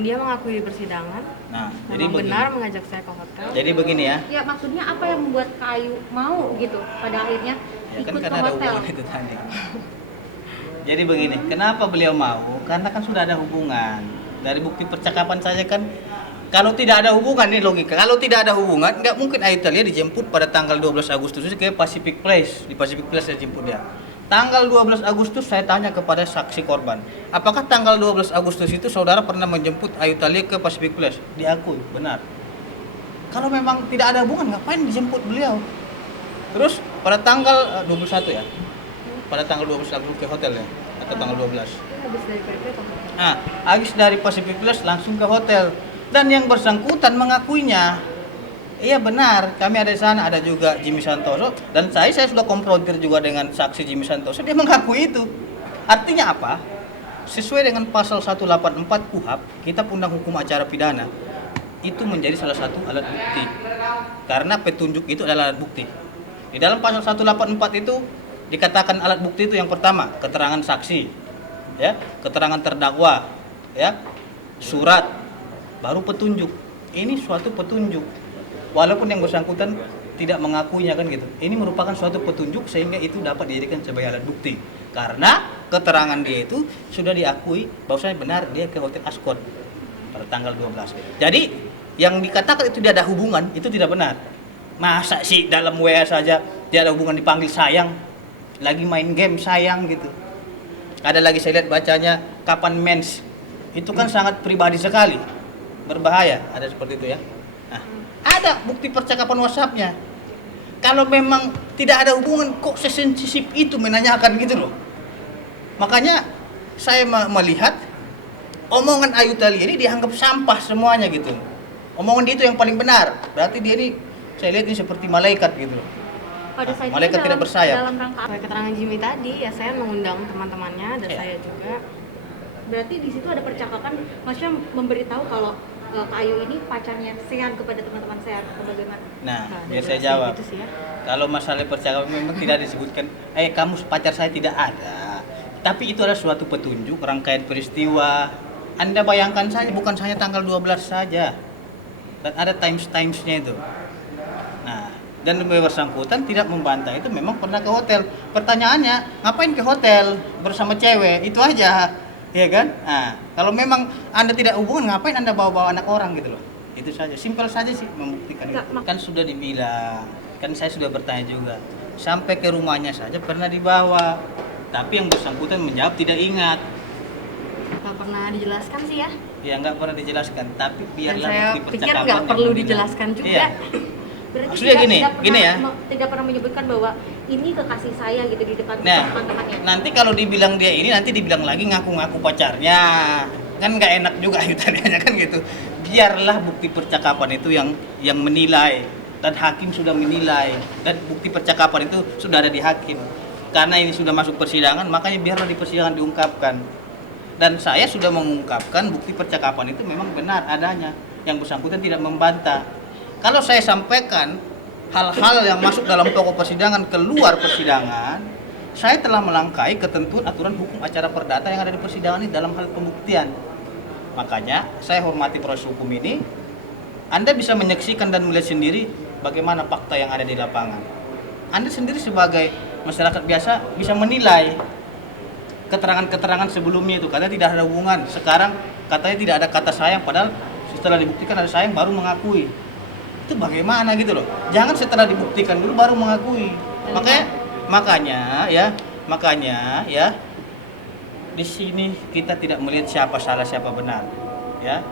Dan dia mengakui di persidangan. Nah, jadi Memang begini. benar mengajak saya ke hotel. Jadi begini ya. Ya maksudnya apa yang membuat Kak Ayu mau gitu pada akhirnya Ya kan ikut ke karena ada hotel? hubungan itu tadi. Jadi begini, kenapa beliau mau? Karena kan sudah ada hubungan. Dari bukti percakapan saja kan, kalau tidak ada hubungan, ini logika. Kalau tidak ada hubungan, nggak mungkin Ayu Thalia dijemput pada tanggal 12 Agustus ke Pacific Place. Di Pacific Place saya jemput dia. Tanggal 12 Agustus saya tanya kepada saksi korban, apakah tanggal 12 Agustus itu saudara pernah menjemput Ayu Thalia ke Pacific Place? Diakui, benar. Kalau memang tidak ada hubungan, ngapain dijemput beliau? Terus pada tanggal 21 ya? Pada tanggal 12 Agustus ke hotel ya? Atau tanggal 12? Habis dari PP ke hotel. Nah, habis dari Pacific Place langsung ke hotel. Dan yang bersangkutan mengakuinya, iya benar, kami ada di sana, ada juga Jimmy Santoso. Dan saya sudah konfrontir juga dengan saksi Jimmy Santoso, dia mengakui itu. Artinya apa? Sesuai dengan pasal 184 KUHP, Kitab Undang Hukum Acara Pidana, itu menjadi salah satu alat bukti. Karena petunjuk itu adalah alat bukti. Di dalam pasal 184 itu dikatakan alat bukti itu yang pertama, keterangan saksi, ya, keterangan terdakwa, ya, surat, baru petunjuk. Ini suatu petunjuk. Walaupun yang bersangkutan tidak mengakuinya kan gitu. Ini merupakan suatu petunjuk sehingga itu dapat dijadikan sebagai alat bukti. Karena keterangan dia itu sudah diakui bahwasanya benar dia ke Hotel Ascot pada tanggal 12. Jadi yang dikatakan itu tidak ada hubungan itu tidak benar. Masa sih dalam WA saja dia ada hubungan, dipanggil sayang, lagi main game sayang gitu. Ada lagi saya lihat bacanya kapan mens. Itu kan sangat pribadi sekali. Berbahaya, ada seperti itu ya. Nah, ada bukti percakapan WhatsApp-nya. Kalau memang tidak ada hubungan, kok sesensitif itu menanyakan gitu loh. Makanya saya melihat omongan Ayu Thalia ini dianggap sampah semuanya gitu. Omongan dia itu yang paling benar. Berarti dia ini, saya lihat ini seperti malaikat gitu loh. Pada saat itu Malaikat tidak bersayap. dalam rangka Sesuai keterangan Jimmy tadi, ya saya mengundang teman-temannya dan Ya. saya juga. berarti di situ ada percakapan, maksudnya memberitahu kalau Kak Ayu ini pacarnya Sean kepada teman-teman Sean atau bagaimana? Nah, biar saya jelas jawab. gitu sih ya. Kalau masalah percakapan memang tidak disebutkan, kamu pacar saya tidak ada. Tapi itu adalah suatu petunjuk, rangkaian peristiwa. Anda bayangkan saja, bukan hanya tanggal 12 saja. Dan ada times-timesnya itu. Nah, dan yang bersangkutan tidak membantah itu memang pernah ke hotel. Pertanyaannya, ngapain ke hotel bersama cewek? Itu aja. Ya kan? Nah, kalau memang Anda tidak hubungan, ngapain Anda bawa-bawa anak orang gitu loh. Itu saja, simpel saja sih membuktikan itu. Kan sudah dibilang, kan saya sudah bertanya juga. Sampai ke rumahnya saja pernah dibawa. Tapi yang bersangkutan menjawab tidak ingat. Nggak pernah dijelaskan sih ya. Ya nggak pernah dijelaskan, tapi Dan biarlah saya bukti pikir percakapan nggak yang perlu bilang. dijelaskan juga. Iya. Berarti Maksudnya gini ya. tidak pernah menyebutkan bahwa ini kekasih saya gitu di depan Nah, teman-temannya. nanti kalau dibilang dia ini, nanti dibilang lagi ngaku-ngaku pacarnya. Kan nggak enak juga tanya kan gitu. Biarlah bukti percakapan itu yang menilai, dan hakim sudah menilai, dan bukti percakapan itu sudah ada di hakim. Karena ini sudah masuk persidangan, makanya biarlah di persidangan diungkapkan. Dan saya sudah mengungkapkan bukti percakapan itu memang benar adanya. Yang bersangkutan tidak membantah. Kalau saya sampaikan hal-hal yang masuk dalam pokok persidangan keluar persidangan, saya telah melangkahi ketentuan aturan hukum acara perdata yang ada di persidangan ini dalam hal pembuktian. Makanya saya hormati proses hukum ini. Anda bisa menyaksikan dan melihat sendiri bagaimana fakta yang ada di lapangan. Anda sendiri sebagai masyarakat biasa bisa menilai keterangan-keterangan sebelumnya itu, karena tidak ada hubungan. Sekarang katanya tidak ada kata sayang, padahal setelah dibuktikan ada sayang baru mengakui. Itu bagaimana gitu loh. Jangan setelah dibuktikan dulu baru mengakui. Makanya ya di sini kita tidak melihat siapa salah siapa benar. Ya.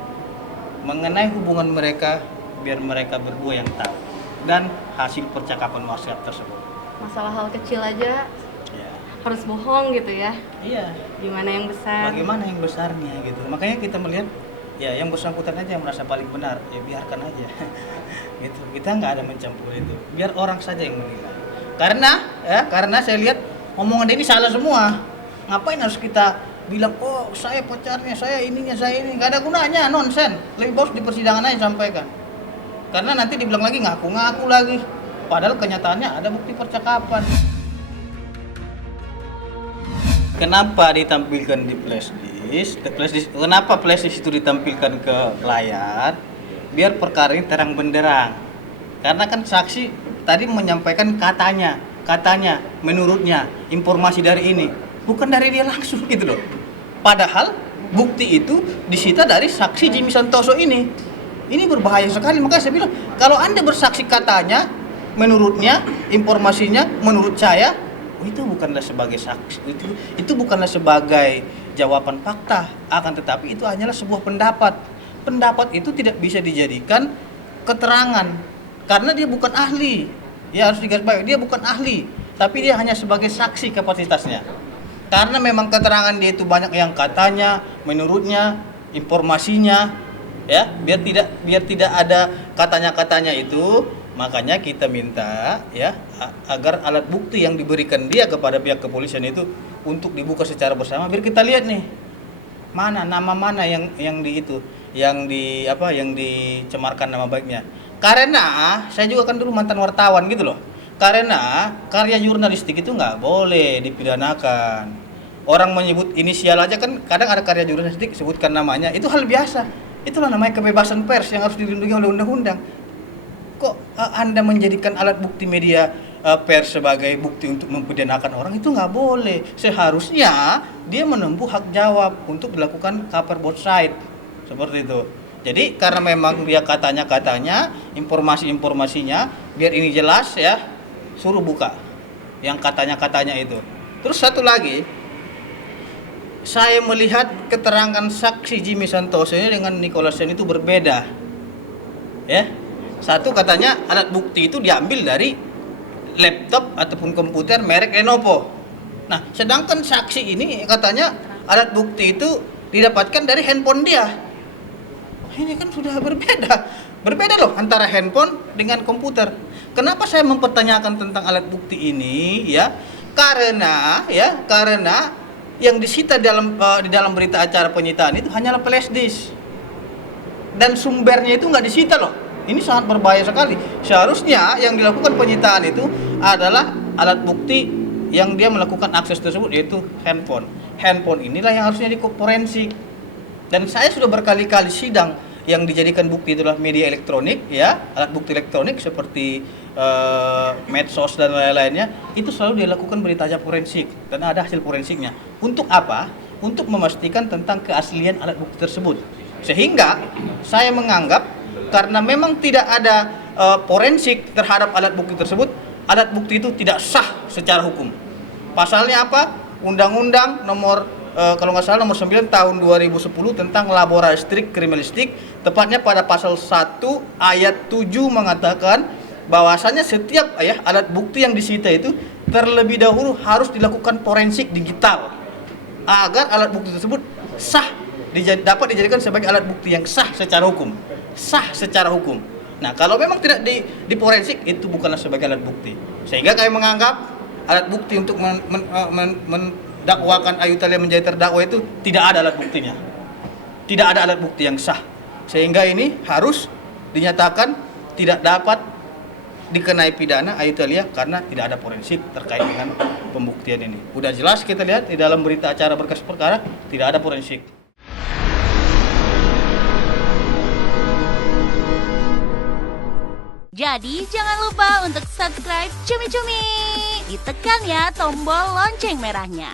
Mengenai hubungan mereka, biar mereka berdua yang tahu. Dan hasil percakapan WhatsApp tersebut. Masalah hal kecil aja Ya. harus bohong gitu ya. Iya. Gimana yang besar? Bagaimana yang besarnya gitu. Makanya kita melihat ya yang bersangkutan aja yang merasa paling benar, ya biarkan aja. Gitu. Kita nggak ada mencampur itu. Biar orang saja yang menilai. Karena saya lihat omongan dia ini salah semua. Ngapain harus kita bilang, oh saya pacarnya, saya ininya, saya ini. Nggak ada gunanya, nonsen. Lebih bagus di persidangan aja sampaikan. Karena nanti dibilang lagi ngaku-ngaku lagi. Padahal kenyataannya ada bukti percakapan. Kenapa ditampilkan di flash disk? disk. Kenapa flash disk itu ditampilkan ke layar? Biar perkara ini terang benderang. Karena kan saksi tadi menyampaikan katanya, menurutnya, informasi dari ini, bukan dari dia langsung gitu loh. Padahal bukti itu disita dari saksi Jimmy Santoso ini. Ini berbahaya sekali. Makanya saya bilang, kalau Anda bersaksi katanya, menurutnya, informasinya, menurut saya, itu bukanlah sebagai saksi, itu bukanlah sebagai jawaban fakta, akan tetapi itu hanyalah sebuah pendapat. Pendapat itu tidak bisa dijadikan keterangan karena dia bukan ahli. Ya harus digarisbawahi, dia bukan ahli, tapi dia hanya sebagai saksi kapasitasnya. Karena memang keterangan dia itu banyak yang katanya, menurutnya, informasinya, ya, biar tidak ada katanya itu, makanya kita minta ya agar alat bukti yang diberikan dia kepada pihak kepolisian itu untuk dibuka secara bersama biar kita lihat nih nama mana yang dicemarkan nama baiknya. Karena saya juga kan dulu mantan wartawan gitu loh. Karena karya jurnalistik itu nggak boleh dipidanakan. Orang menyebut inisial aja kan kadang ada karya jurnalistik sebutkan namanya, itu hal biasa. Itulah namanya kebebasan pers yang harus dilindungi oleh undang-undang. Kok Anda menjadikan alat bukti media pers sebagai bukti untuk mempidanakan orang? Itu nggak boleh. Seharusnya dia menempuh hak jawab untuk dilakukan cover both side seperti itu. Jadi karena memang dia katanya informasinya biar ini jelas ya, suruh buka yang katanya itu. Terus satu lagi, saya melihat keterangan saksi Jimmy Santoso dengan Nicholas Sen itu berbeda. Ya. Satu katanya alat bukti itu diambil dari laptop ataupun komputer merek Lenovo. Nah, sedangkan saksi ini katanya alat bukti itu didapatkan dari handphone dia. Ini kan sudah berbeda loh antara handphone dengan komputer. Kenapa saya mempertanyakan tentang alat bukti ini ya? Karena yang disita di dalam berita acara penyitaan itu hanyalah flash disk. Dan sumbernya itu nggak disita loh. Ini sangat berbahaya sekali. Seharusnya yang dilakukan penyitaan itu adalah alat bukti yang dia melakukan akses tersebut, yaitu handphone. Handphone inilah yang harusnya diforensik. Dan saya sudah berkali-kali sidang yang dijadikan bukti itulah media elektronik, ya, alat bukti elektronik seperti medsos dan lain-lainnya, itu selalu dilakukan berita acara forensik dan ada hasil forensiknya. Untuk apa? Untuk memastikan tentang keaslian alat bukti tersebut. Sehingga saya menganggap karena memang tidak ada forensik terhadap alat bukti tersebut, alat bukti itu tidak sah secara hukum. Pasalnya apa? Undang-Undang nomor kalau nggak salah nomor 9 tahun 2010 tentang laboratorium kriminalistik, tepatnya pada pasal 1 ayat 7 mengatakan bahwasanya setiap alat bukti yang disita itu terlebih dahulu harus dilakukan forensik digital agar alat bukti tersebut sah, dapat dijadikan sebagai alat bukti yang sah secara hukum. Nah, kalau memang tidak diforensik, itu bukanlah sebagai alat bukti. Sehingga kami menganggap alat bukti untuk mendakwakan Ayu Thalia menjadi terdakwa itu tidak ada alat buktinya. Tidak ada alat bukti yang sah. Sehingga ini harus dinyatakan tidak dapat dikenai pidana Ayu Thalia karena tidak ada forensik terkait dengan pembuktian ini. Udah jelas kita lihat di dalam berita acara berkas perkara tidak ada forensik. Jadi jangan lupa untuk subscribe Cumi Cumi. Ditekan ya tombol lonceng merahnya.